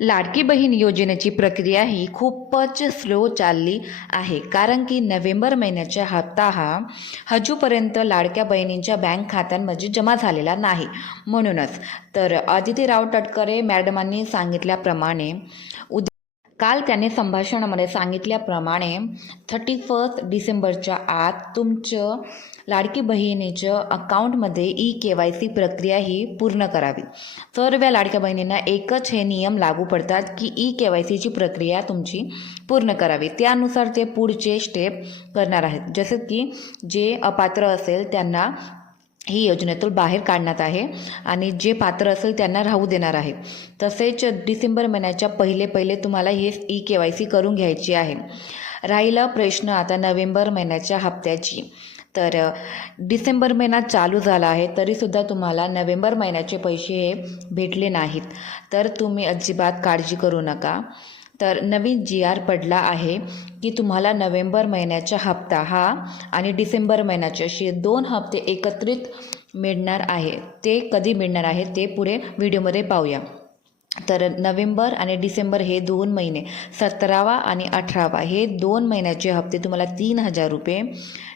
लाडकी बहीण योजनेची प्रक्रिया ही खूपच स्लो चालली आहे, कारण की नोव्हेंबर महिन्याचा हप्ता हा अजूनपर्यंत लाडक्या बहिणींच्या बँक खात्यांमध्ये जमा झालेला नाही. म्हणूनच तर अदिती राव तटकरे मॅडमांनी सांगितल्याप्रमाणे काल त्याने संभाषणामध्ये सांगितल्याप्रमाणे 31 डिसेंबरच्या आत तुमचं लाडकी बहिणीच्या अकाउंटमध्ये KYC प्रक्रिया ही पूर्ण करावी. सर्व लाडक्या बहिणींना एकच हे नियम लागू पडतात की KYCची प्रक्रिया तुमची पूर्ण करावी. त्यानुसार ते पुढचे स्टेप करणार आहेत. जसं की जे अपात्र असेल त्यांना ही योजनेतून बाहेर काढण्यात आहे आणि जे पात्र असेल त्यांना राहू देणार आहे. तसेच डिसेंबर महिन्याच्या पहिले तुम्हाला हे KYC करून घ्यायची आहे. राहिला प्रश्न आता नोव्हेंबर महिन्याच्या हप्त्याची. तर डिसेंबर महिना चालू झाला आहे तरीसुद्धा तुम्हाला नोव्हेंबर महिन्याचे पैसे हे भेटले नाहीत, तर तुम्ही अजिबात काळजी करू नका. तर नवीन GR पडला आहे की तुम्हाला नोव्हेंबर महिन्याचा हप्ता हा आणि डिसेंबर महिन्याचे असे 2 हप्ते एकत्रित मिळणार आहे. ते कधी मिळणार आहे ते पुढे व्हिडिओमध्ये पाहूया. तर नोव्हेंबर आणि डिसेंबर हे 2 महिने 17वा आणि 18वा हे 2 महिन्याचे हप्ते तुम्हाला 3000 रुपये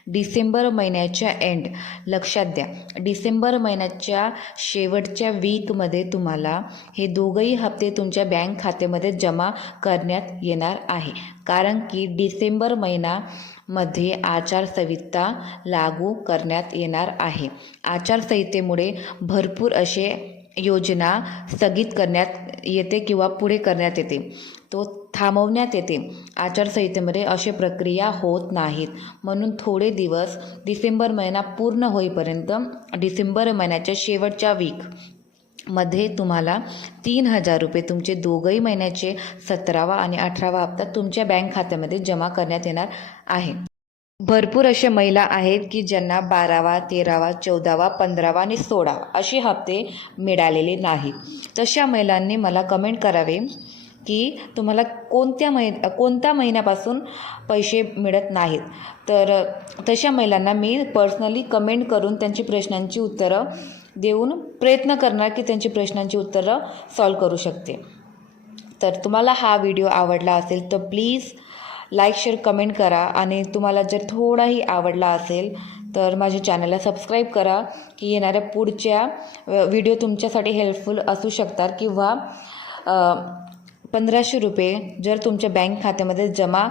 डिसेंबर महिन्याच्या एंड. लक्षात द्या, डिसेंबर महिन्याच्या शेवटच्या वीकमध्ये तुम्हाला हे दोघंही हप्ते तुमच्या बँक खात्यामध्ये जमा करण्यात येणार आहे, कारण की डिसेंबर महिन्यामध्ये आचारसंहिता लागू करण्यात येणार आहे. आचारसंहितेमुळे भरपूर असे योजना स्थगित करण्यात येते किंवा पुढे करण्यात येते, तो थांबवण्यात येते. आचारसंहितेमध्ये अशी प्रक्रिया होत नाहीत. म्हणून थोडे दिवस डिसेंबर महिना पूर्ण होईपर्यंत डिसेंबर महिन्याच्या शेवटच्या वीकमध्ये तुम्हाला 3000 रुपये तुमचे दोघंही महिन्याचे 17वा आणि 18वा हप्ता तुमच्या बँक खात्यामध्ये जमा करण्यात येणार आहे. भरपूर अशा महिला आहेत की ज्यांना 12वा, 13वा, 14वा, 15वा आणि 16 असे हप्ते मिळालेले नाहीत. तशा महिलांनी मला कमेंट करावे की तुम्हाला कोणत्या महिन्यापासून पैसे मिळत नाहीत. तर तशा महिलांना मी पर्सनली कमेंट करून त्यांची प्रश्नांची उत्तरं देऊन प्रयत्न करणार की त्यांची प्रश्नांची उत्तरं सॉल्व करू शकते. तर तुम्हाला हा व्हिडिओ आवडला असेल तर प्लीज लाईक, शेअर, कमेंट करा. आणि तुम्हाला जर थोडाही आवडला असेल तर माझ्या चॅनलला सबस्क्राईब करा की येणाऱ्या पुढच्या व्हिडिओ तुमच्यासाठी हेल्पफुल असू शकतात. किंवा 1500 रुपये जर तुमच्या बँक खात्यामध्ये जमा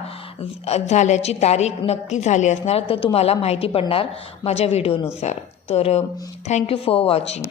झाल्याची तारीख नक्की झाली असणार तर तुम्हाला माहिती पडणार माझ्या व्हिडिओनुसार. तर थँक्यू फॉर वॉचिंग.